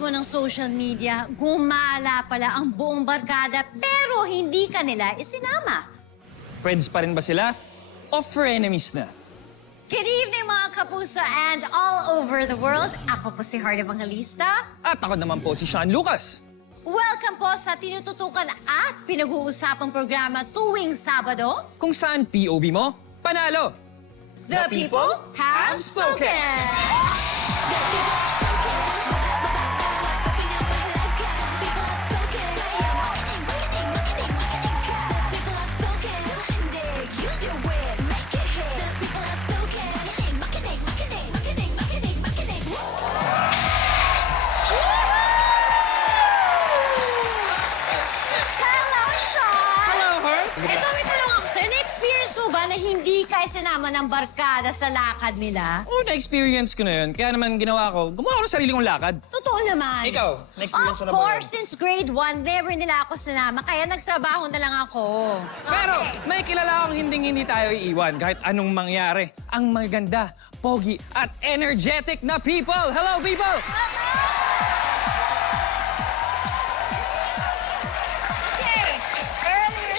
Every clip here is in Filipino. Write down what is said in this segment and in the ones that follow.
mo ng social media, gumala pala ang buong barkada pero hindi ka nila isinama. Friends pa rin ba sila? O frenemies na? Good evening mga kapuso and all over the world. Ako po si Heart Evangelista. At ako naman po si Sean Lucas. Welcome po sa tinututukan at pinag-uusapang programa tuwing Sabado. Kung saan POV mo, panalo! The people have spoken! Ito, may tanong ako sa'yo. Na-experience mo ba na hindi ka sinama ng barkada sa lakad nila? Oo, na-experience ko na yun. Kaya naman ginawa ko, gumawa ko ng sarili kong lakad. Totoo naman. Ikaw, na-experience mo na Of ba course, yun? since grade 1, never nila ako sinama. Kaya nagtrabaho na lang ako. Pero may kilala akong hindi tayo iiwan kahit anong mangyari. Ang maganda, pogi, at energetic na people! Hello, people!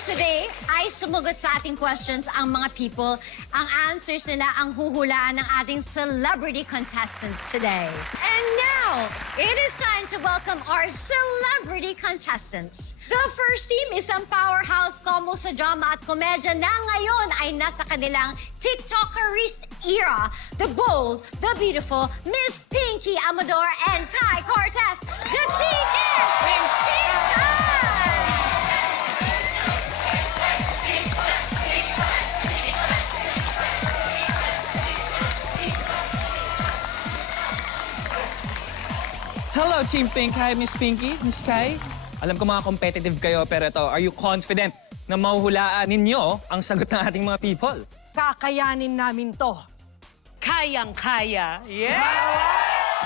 Today, ay sumugot sa ating questions ang mga people. Ang answers nila ang huhulaan ng ating celebrity contestants today. And now, it is time to welcome our celebrity contestants. The first team is ang powerhouse combo sa drama at komedya na ngayon ay nasa kanilang TikTokeries era. The bold, the beautiful, Miss Pinky Amador and Kai Cortez. The team is Pinky! Hello, Team Pink. Hi, Miss Pinky, Miss Kai. Alam ko mga competitive kayo, pero ito, are you confident na mahuhulaan ninyo ang sagot ng ating mga people? Kakayanin namin to. Kayang-kaya. Yeah!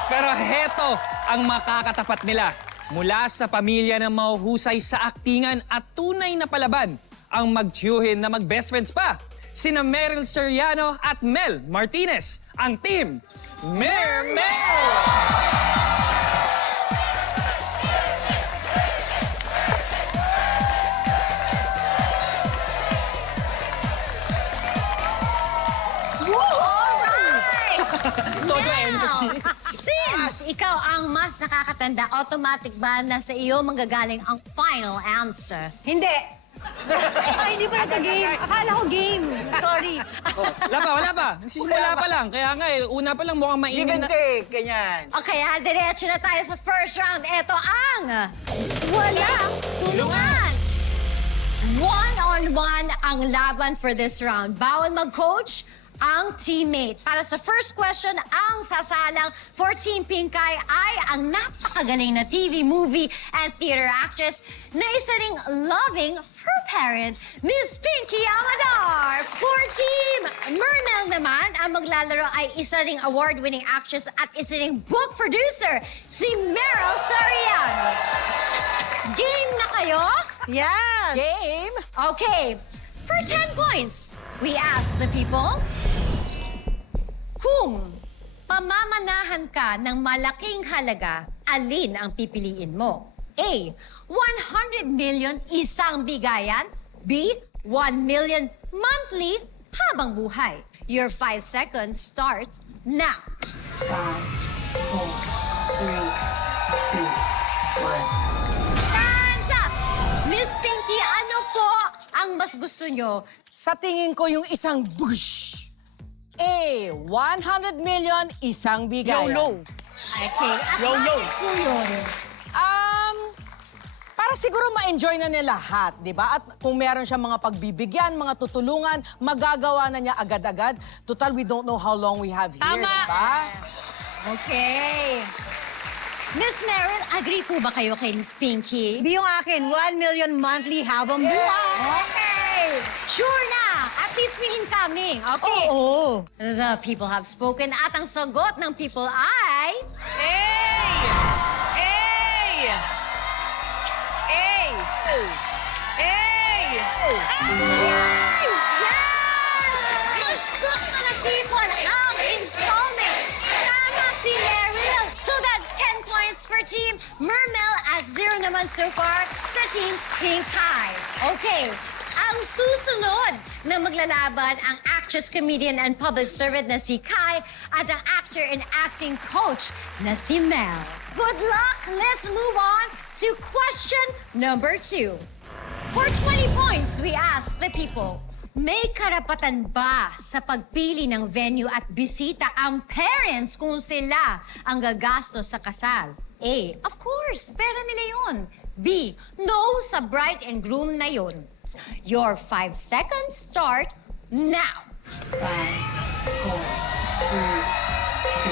Pero heto ang makakatapat nila. Mula sa pamilya na mahuhusay sa aktingan at tunay na palaban ang magtiyuhin na mag-best friends pa. Sina Meryl Soriano at Mel Martinez, ang team Mermel! Now, since ikaw ang mas nakakatanda, automatic ba na sa iyo manggagaling ang final answer? Hindi. Ay, hindi pa nagka-game. Akala ko game. Sorry. Wala pa. Nagsisimula pa lang. Kaya nga una pa lang mukhang mainit na... ganyan. Okay, diretso na tayo sa first round. Ito ang Walang Tulungan. One-on-one ang laban for this round. Bawal mag-coach ang teammate. Para sa first question, ang sasalang for Team Pinkay ay ang napakagaling na TV, movie, and theater actress na isa ring loving fur parent, Miss Pinky Amador. For Team Mermel naman, ang maglalaro ay isa ring award-winning actress at isa ring book producer, si Meryl Soriano. Game na kayo? Yes! Game? Okay, for 10 points, we ask the people, kung pamamanahan ka ng malaking halaga, alin ang pipiliin mo? A, 100 million isang bigayan. B, 1 million monthly habang buhay. Your 5 seconds starts now. 5, 4, 3, 2, 1. Time's up! Miss Pinky, ano po ang mas gusto nyo? Sa tingin ko yung isang bush. A, 100 million, isang bigayan. YOLO. Okay, at YOLO. bakit po yun? Para siguro ma-enjoy na niya lahat, di ba? At kung meron siya mga pagbibigyan, mga tutulungan, magagawa na niya agad-agad. Total, we don't know how long we have here, Tama. di ba? Okay. Miss Meryl, agree po ba kayo kay Miss Pinky? Di yung akin, 1 million monthly habang buhay. Okay! Sure na! At least may incoming. Okay. Oo. The people have spoken at ang sagot ng people ay... Hey! Hey! Hey! Hey! Yes! Yes! Gusto ng people ang installment. Tama si Meryl. So that's 10 points for for Team Mermel at 0 naman so far sa Team Pink Kai. Okay, ang susunod na maglalaban ang actress, comedian, and public servant na si Kai at ang actor and acting coach na si Mel. Good luck! Let's move on to question number 2. For 20 points, we ask the people, may karapatan ba sa pagpili ng venue at bisita ang parents kung sila ang gagastos sa kasal? A, of course, pera nila yun. B, no sa bride and groom na yun. Your 5 seconds start now. 5, 4, 3, 2,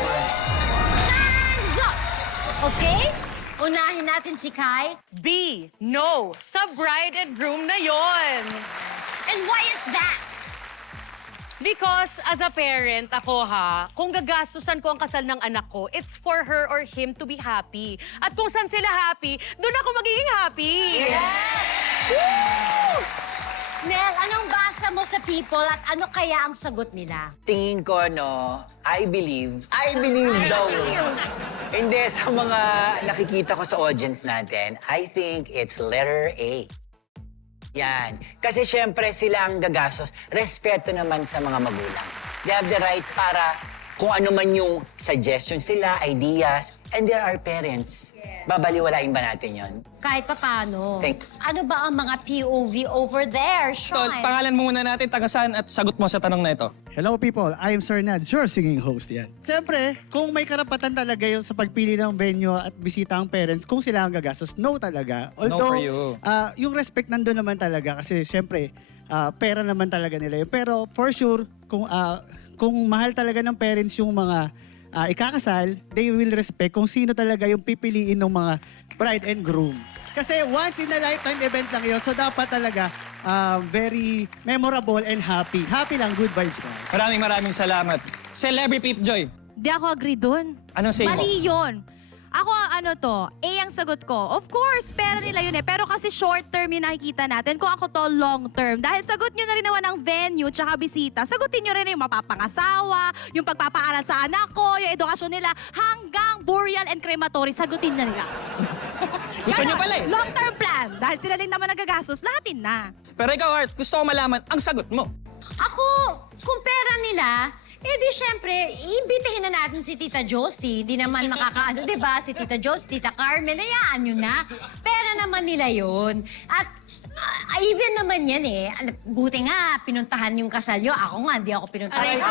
1. Time's up! Okay? Unahin natin si Kai. B, no. Sa bride and groom na yon. And why is that? Because as a parent, ako kung gagastusan ko ang kasal ng anak ko, it's for her or him to be happy. At kung saan sila happy, doon ako magiging happy. Nel, anong basa mo sa people at ano kaya ang sagot nila? Tingin ko, I believe daw. Hindi, sa mga nakikita ko sa audience natin, I think it's letter A. Yan. Kasi syempre sila ang gagastos. Respeto naman sa mga magulang. They have the right para kung ano man yung suggestions sila, ideas, and there are parents. Babaliwalain ba natin yon? Kahit papano. Thanks. Ano ba ang mga POV over there, Tol, Sean? pangalan mo muna natin, taga saan at sagot mo sa tanong na ito. Hello people, I am Sir Nads, your singing host yan. Siyempre, kung may karapatan talaga yung sa pagpili ng venue at bisita ang parents, kung sila ang gagastos, no talaga. for Although, you. yung respect nandun naman talaga kasi siyempre, pera naman talaga nila yun. Pero for sure, kung mahal talaga ng parents yung mga ikakasal, they will respect kung sino talaga yung pipiliin ng mga bride and groom. Kasi once in a lifetime event lang yun, so dapat talaga very memorable and happy. Happy lang, good vibes lang. Maraming salamat. Celebrity Peep Joy, Di ako agree dun. anong say mo? Mali yun. Ako, A ang sagot ko. Of course, pera nila yun eh. Pero kasi short term yung nakikita natin. Kung ako to, long term. Dahil sagot nyo na rin naman ang venue tsaka bisita. Sagutin nyo rin yung mapapangasawa, yung pagpapaaral sa anak ko, yung edukasyon nila, hanggang burial and crematory. Sagutin na nila. Gusto nyo pala eh. Long term plan. Dahil sila din naman nagagastos, lahatin na. Pero ikaw, Art, gusto ko malaman ang sagot mo. Ako, kung pera nila, di syempre, imbitahin na natin si Tita Josie. Di naman makakaano, di ba? Si Tita Josie, Tita Carmen, hayaan nyo na. Pera naman nila yun. At even naman yan eh. Buti nga, pinuntahan yung kasal nyo. Ako nga, di ako pinuntahan.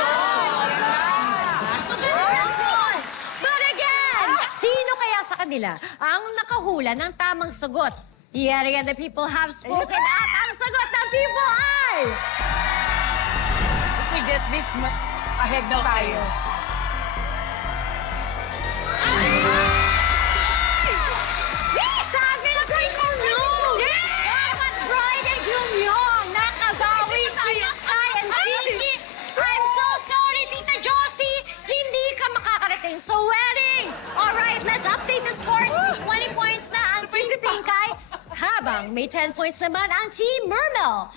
So, ganun lang yun. But again, sino kaya sa kanila ang nakahula ng tamang sagot? Yet again, the people have spoken at ang sagot ng people ay... We get this, ahead na tayo. Sabi na ko nyo! Dapat bride and groom yun! Nakabawi si Sky and Kiki! I'm so sorry, Tita Josie! Hindi ka makakarating sa wedding! Alright, let's update the scores. 20 points na ang Team Pinkay, habang may 10 points naman ang Team Mermel.